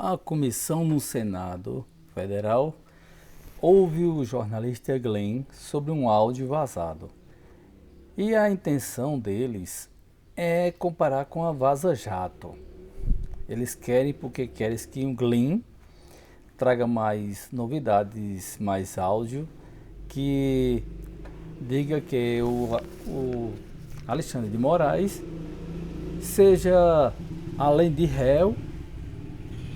A comissão no Senado Federal ouve o jornalista Glenn sobre um áudio vazado. E a intenção deles é comparar com a Vaza Jato. Eles querem porque querem que o Glenn traga mais novidades, mais áudio, que diga que o Alexandre de Moraes seja, além de réu,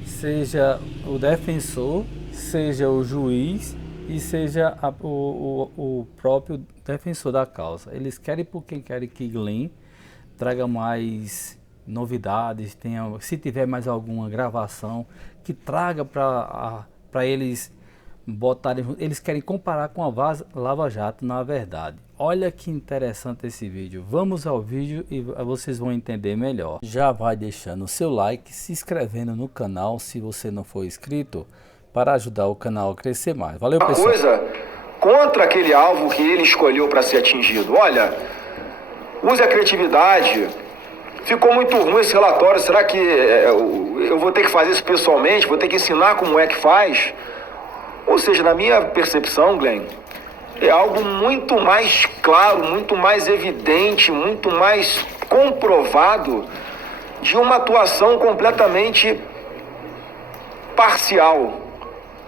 seja o defensor, seja o juiz e seja o próprio defensor da causa. Eles querem porque querem que Glenn traga mais novidades, se tiver mais alguma gravação, que traga para eles botarem. Eles querem comparar com a Lava Jato, na verdade. Olha que interessante esse vídeo. Vamos ao vídeo e vocês vão entender melhor. Já vai deixando o seu like, se inscrevendo no canal se você não for inscrito, para ajudar o canal a crescer mais. Valeu, pessoal. Coisa contra aquele alvo que ele escolheu para ser atingido. Olha, use a criatividade. Ficou muito ruim esse relatório. Será que eu vou ter que fazer isso pessoalmente? Vou ter que ensinar como é que faz? Ou seja, na minha percepção, Glenn, é algo muito mais claro, muito mais evidente, muito mais comprovado de uma atuação completamente parcial,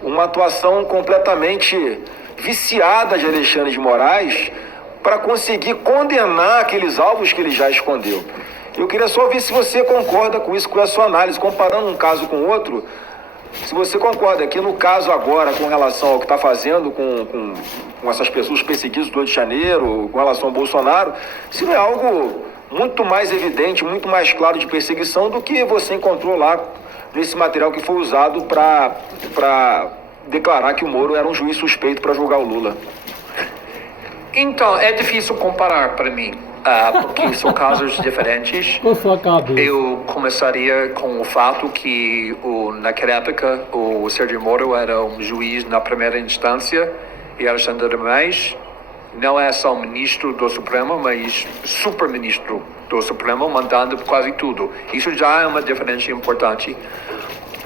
uma atuação completamente viciada de Alexandre de Moraes para conseguir condenar aqueles alvos que ele já escondeu. Eu queria só ver se você concorda com isso, com a sua análise, comparando um caso com o outro. Se você concorda que no caso agora, com relação ao que está fazendo com essas pessoas perseguidas do Rio de Janeiro, com relação ao Bolsonaro, se não é algo muito mais evidente, muito mais claro de perseguição do que você encontrou lá nesse material que foi usado para declarar que o Moro era um juiz suspeito para julgar o Lula. Então, é difícil comparar para mim, porque são casos diferentes. Eu começaria com o fato que, naquela época, o Sérgio Moro era um juiz na primeira instância e Alexandre de Moraes não é só ministro do Supremo, mas super-ministro do Supremo, mandando quase tudo. Isso já é uma diferença importante.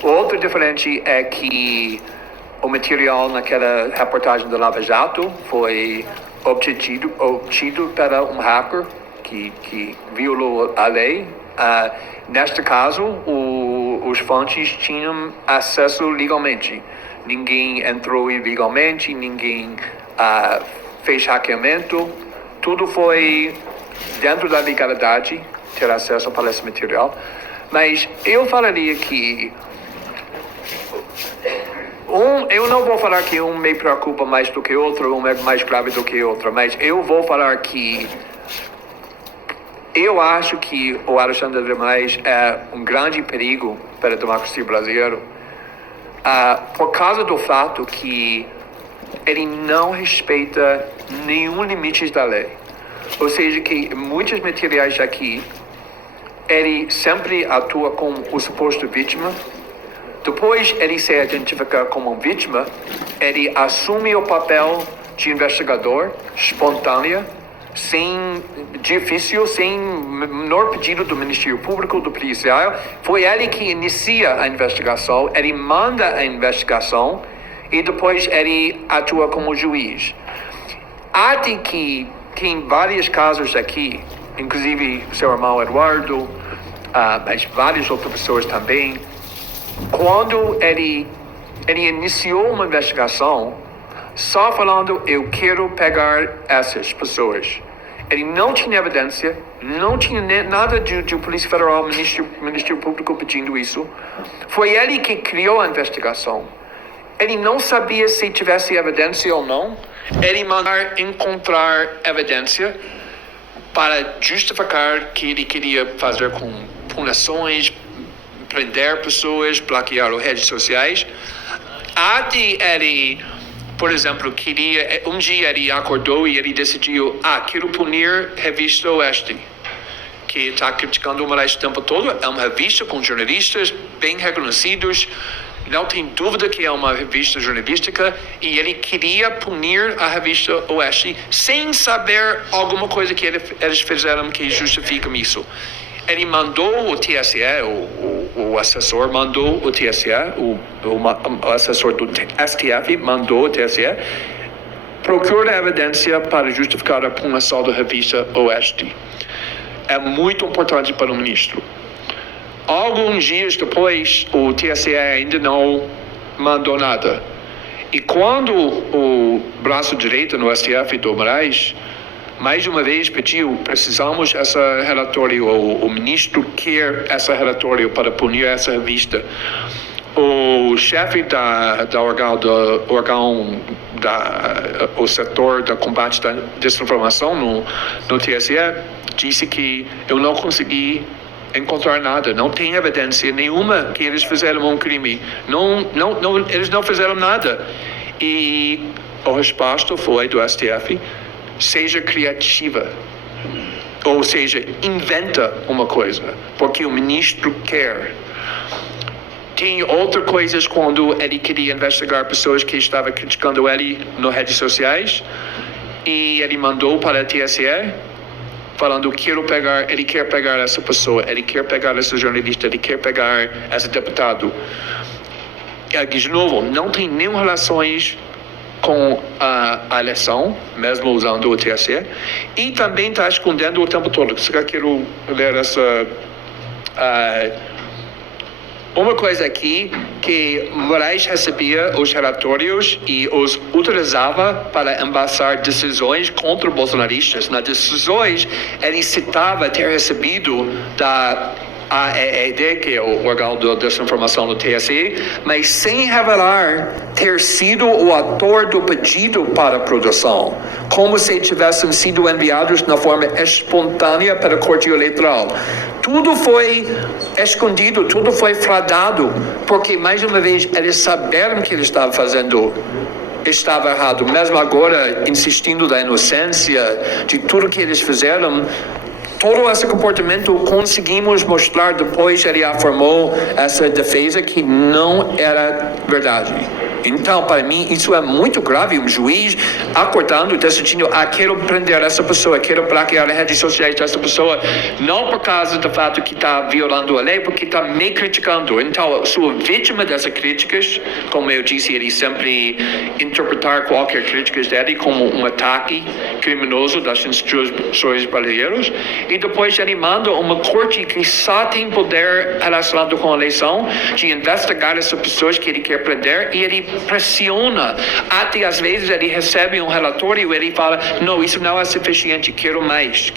Outra diferença é que o material naquela reportagem da Lava Jato foi obtido para um hacker que violou a lei. Neste caso, os fontes tinham acesso legalmente. Ninguém entrou ilegalmente, ninguém fez hackeamento. Tudo foi dentro da legalidade ter acesso para esse material. Mas eu falaria que eu não vou falar que um me preocupa mais do que outro, um é mais grave do que outro, mas eu vou falar que eu acho que o Alexandre de Moraes é um grande perigo para a democracia brasileira, por causa do fato que ele não respeita nenhum limite da lei. Ou seja, que muitos materiais aqui, ele sempre atua como o suposto vítima. Depois ele se identificar como vítima, ele assume o papel de investigador espontâneo, sem menor pedido do Ministério Público, do policial. Foi ele que inicia a investigação, ele manda a investigação e depois ele atua como juiz. Até que em vários casos aqui, inclusive seu irmão Eduardo, mas várias outras pessoas também, quando ele iniciou uma investigação, só falando, eu quero pegar essas pessoas. Ele não tinha evidência, não tinha nada de Polícia Federal, Ministério Público pedindo isso. Foi ele que criou a investigação. Ele não sabia se tivesse evidência ou não. Ele mandar encontrar evidência para justificar que ele queria fazer com punições, prender pessoas, bloquear as redes sociais. Até ele, por exemplo, um dia ele acordou e ele decidiu, quero punir a revista Oeste, que está criticando o Moraes o tempo todo. É uma revista com jornalistas bem reconhecidos, não tem dúvida que é uma revista jornalística, e ele queria punir a revista Oeste sem saber alguma coisa que eles fizeram que justifica isso. ele mandou o TSE, o assessor mandou o TSE, o assessor do STF mandou o TSE procurar evidência para justificar a punição da revista Oeste. É muito importante para o ministro. Alguns dias depois, o TSE ainda não mandou nada. E quando o braço direito no STF do Moraes, mais uma vez pediu, precisamos esse relatório, o ministro quer esse relatório para punir essa revista. O chefe o setor da combate da desinformação no TSE disse que eu não consegui encontrar nada, não tem evidência nenhuma que eles fizeram um crime, eles não fizeram nada. E a resposta foi do STF: seja criativa, ou seja, inventa uma coisa, porque o ministro quer. Tem outras coisas quando ele queria investigar pessoas que estavam criticando ele nas redes sociais, e ele mandou para a TSE falando ele quer pegar essa pessoa, ele quer pegar esse jornalista, ele quer pegar esse deputado. De novo, não tem nenhuma relações com a eleição, mesmo usando o TSE, e também está escondendo o tempo todo. Só que eu quero ler essa... uma coisa aqui, que Moraes recebia os relatórios e os utilizava para embasar decisões contra bolsonaristas. Nas decisões, ele citava ter recebido da AED, que é o órgão de desinformação do TSE, mas sem revelar ter sido o autor do pedido para a produção, como se tivessem sido enviados na forma espontânea para a Corte Eleitoral. Tudo foi escondido, tudo foi fraudado, porque, mais uma vez, eles saberam que eles estavam fazendo estava errado, mesmo agora insistindo da inocência de tudo que eles fizeram. Todo esse comportamento conseguimos mostrar depois. Ele afirmou essa defesa que não era verdade. Então, para mim, isso é muito grave. Um juiz acordando e decidindo: quero prender essa pessoa, quero bloquear as redes sociais dessa pessoa, não por causa do fato que está violando a lei, porque está me criticando. Então, sua vítima dessas críticas, como eu disse, ele sempre interpretar qualquer crítica dele como um ataque criminoso das instituições brasileiras. E depois ele manda uma corte que só tem poder relacionado com a eleição de investigar essas pessoas que ele quer prender, e ele pressiona. Até às vezes ele recebe um relatório e ele fala: não, isso não é suficiente, quero mais.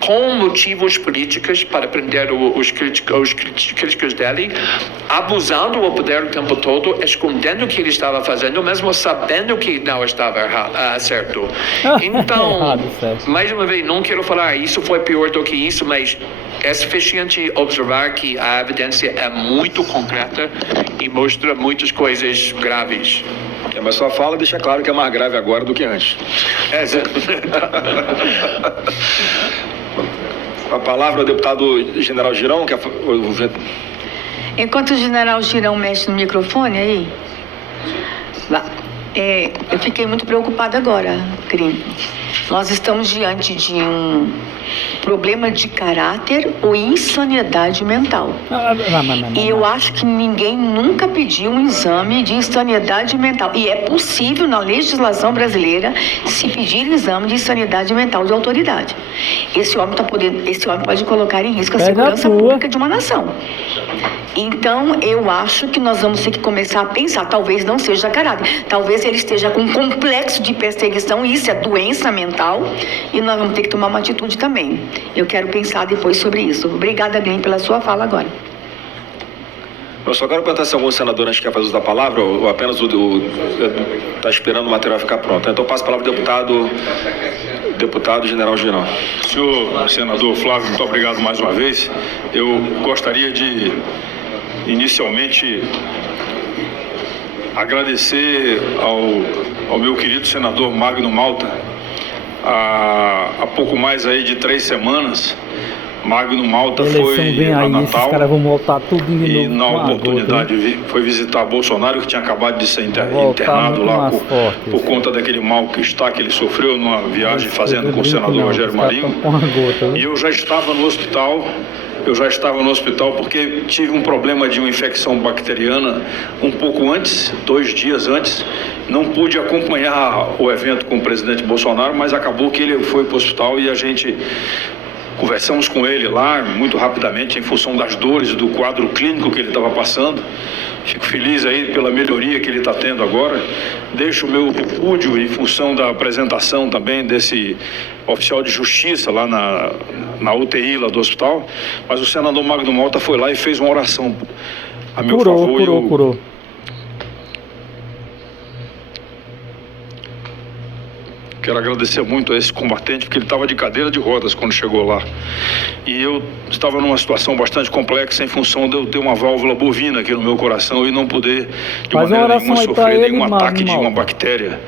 Com motivos políticos para prender os críticos dele, abusando do poder o tempo todo, escondendo o que ele estava fazendo, mesmo sabendo que não estava certo. Então, mais uma vez, não quero falar isso foi pior do que isso, mas é suficiente observar que a evidência é muito concreta e mostra muitas coisas graves. Mas sua fala deixa claro que é mais grave agora do que antes. A palavra ao deputado General Girão. Enquanto o General Girão mexe no microfone aí, eu fiquei muito preocupada agora, Crim. Nós estamos diante de um problema de caráter ou insanidade mental. E eu acho que ninguém nunca pediu um exame de insanidade mental. E é possível, na legislação brasileira, se pedir exame de insanidade mental de autoridade. Esse homem pode colocar em risco a segurança pública de uma nação. Então, eu acho que nós vamos ter que começar a pensar, talvez não seja caráter, talvez ele esteja com um complexo de perseguição, e isso é doença mental, e nós vamos ter que tomar uma atitude também. Eu quero pensar depois sobre isso. Obrigada, Glenn, pela sua fala agora. Eu só quero perguntar se algum senador antes quer fazer uso da palavra, ou apenas está esperando o material ficar pronto. Então, passo a palavra ao deputado General Girão. Senhor senador Flávio, muito obrigado mais uma vez. Eu gostaria de, inicialmente, agradecer ao meu querido senador Magno Malta. Há pouco mais aí de 3 semanas, Magno Malta Eleição foi vem a aí, esses Natal caras vão voltar tudo de e novo. na com a oportunidade gota, hein? foi visitar Bolsonaro, que tinha acabado de ser Voltar internado muito lá mais forte. por conta daquele mal-estar que ele sofreu numa viagem fazendo com o senador Rogério Marinho. Com a gota, E eu já estava no hospital. Porque tive um problema de uma infecção bacteriana um pouco antes, 2 dias antes. Não pude acompanhar o evento com o presidente Bolsonaro, mas acabou que ele foi para o hospital e a gente conversamos com ele lá muito rapidamente em função das dores do quadro clínico que ele estava passando. Fico feliz aí pela melhoria que ele está tendo agora. Deixo o meu repúdio em função da apresentação também desse oficial de justiça lá na UTI lá do hospital. Mas o senador Magno Malta foi lá e fez uma oração a meu favor. Curou. Quero agradecer muito a esse combatente, porque ele estava de cadeira de rodas quando chegou lá. E eu estava numa situação bastante complexa em função de eu ter uma válvula bovina aqui no meu coração e não poder, de maneira nenhuma, sofrer nenhum ataque de uma bactéria.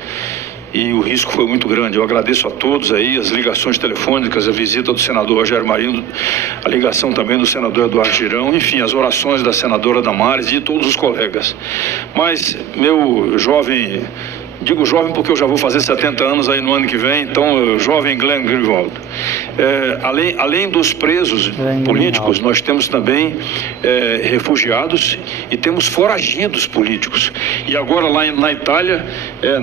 E o risco foi muito grande. Eu agradeço a todos aí, as ligações telefônicas, a visita do senador Rogério Marinho, a ligação também do senador Eduardo Girão, enfim, as orações da senadora Damares e de todos os colegas. Mas, meu jovem... Digo jovem porque eu já vou fazer 70 anos aí no ano que vem, então, jovem Glenn Greenwald. Além dos presos políticos, nós temos também refugiados e temos foragidos políticos. E agora lá na Itália,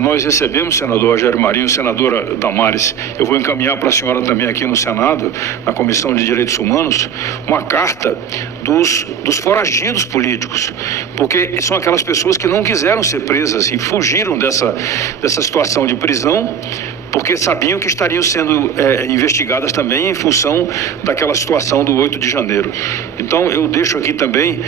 nós recebemos, senador Rogério Marinho, senadora Damares, eu vou encaminhar para a senhora também aqui no Senado, na Comissão de Direitos Humanos, uma carta dos foragidos políticos, porque são aquelas pessoas que não quiseram ser presas e fugiram dessa situação de prisão, porque sabiam que estariam sendo investigadas também em função daquela situação do 8 de janeiro. Então, eu deixo aqui também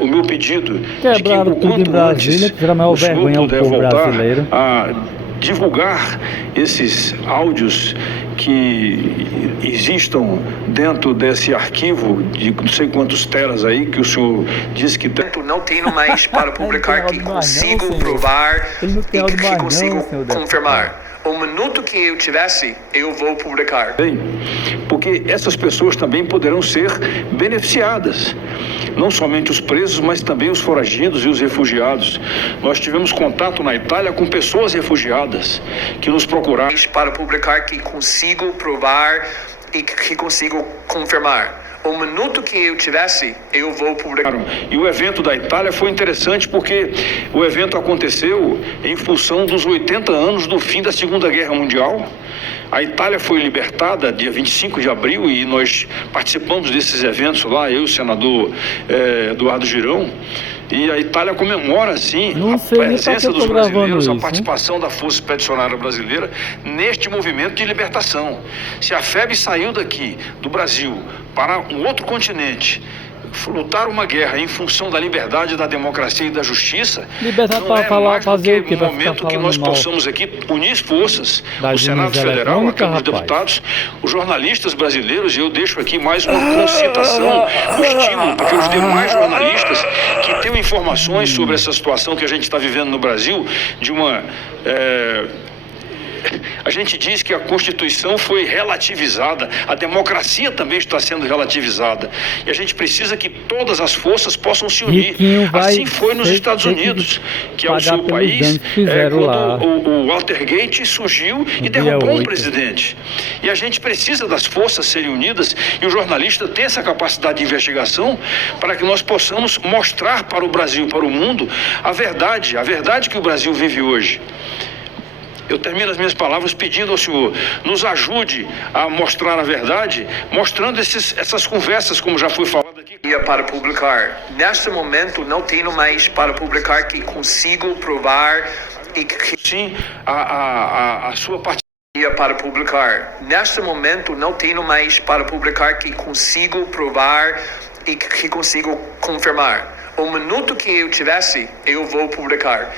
o meu pedido de que o quanto antes o senhor puder voltar a divulgar esses áudios que existam dentro desse arquivo de não sei quantos teras aí que o senhor disse que tem. Não tenho mais para publicar que consigo provar e que consigo confirmar. O minuto que eu tivesse, eu vou publicar. Bem, porque essas pessoas também poderão ser beneficiadas. Não somente os presos, mas também os foragidos e os refugiados. Nós tivemos contato na Itália com pessoas refugiadas que nos procuraram. Para publicar que consigo provar e que consigo confirmar. O minuto que eu tivesse, eu vou publicar. E o evento da Itália foi interessante porque o evento aconteceu em função dos 80 anos do fim da Segunda Guerra Mundial. A Itália foi libertada dia 25 de abril e nós participamos desses eventos lá, eu e o senador Eduardo Girão. E a Itália comemora, sim, a presença dos brasileiros, a participação da Força Expedicionária Brasileira neste movimento de libertação. Se a FEB saiu daqui, do Brasil, para um outro continente, lutar uma guerra em função da liberdade, da democracia e da justiça, não é mais do que um momento que nós possamos aqui unir forças, o Senado Federal, a Câmara dos Deputados, os jornalistas brasileiros, e eu deixo aqui mais uma concitação, um estímulo para que os demais jornalistas que tenham informações sobre essa situação que a gente está vivendo no Brasil, de uma... A gente diz que a Constituição foi relativizada, a democracia também está sendo relativizada. E a gente precisa que todas as forças possam se unir. Assim foi nos Estados Unidos, que é o seu país, quando o Watergate surgiu e derrubou um presidente. E a gente precisa das forças serem unidas e o jornalista ter essa capacidade de investigação para que nós possamos mostrar para o Brasil, para o mundo, a verdade que o Brasil vive hoje. Eu termino as minhas palavras pedindo ao senhor, nos ajude a mostrar a verdade, mostrando essas conversas, como já foi falado aqui. Para publicar. Neste momento, não tenho mais para publicar que consigo provar e que... Sim, a sua participação. Para publicar. Neste momento, não tenho mais para publicar que consigo provar e que consigo confirmar. O minuto que eu tivesse, eu vou publicar.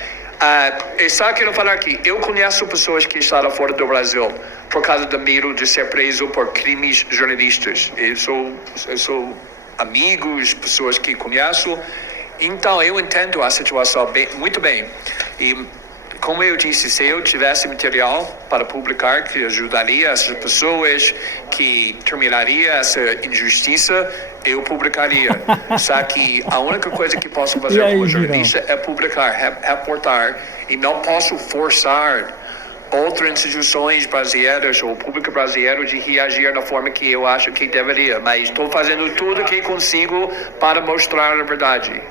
Eu só quero falar aqui, eu conheço pessoas que estão fora do Brasil por causa do medo de ser preso por crimes jornalistas. Eu sou amigos, pessoas que conheço, então eu entendo a situação muito bem. E como eu disse, se eu tivesse material para publicar que ajudaria essas pessoas, que terminaria essa injustiça, eu publicaria. Só que a única coisa que posso fazer como jornalista é publicar, reportar, e não posso forçar outras instituições brasileiras ou o público brasileiro de reagir da forma que eu acho que deveria. Mas estou fazendo tudo que consigo para mostrar a verdade.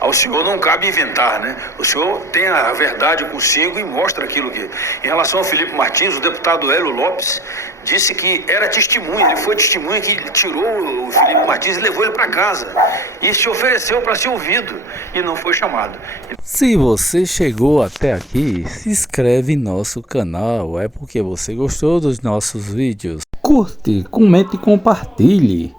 Ao senhor não cabe inventar, né? O senhor tem a verdade consigo e mostra aquilo que... Em relação ao Felipe Martins, o deputado Hélio Lopes disse que era testemunha, ele foi testemunha que tirou o Felipe Martins e levou ele para casa. E se ofereceu para ser ouvido e não foi chamado. Se você chegou até aqui, se inscreve em nosso canal, é porque você gostou dos nossos vídeos. Curte, comente e compartilhe.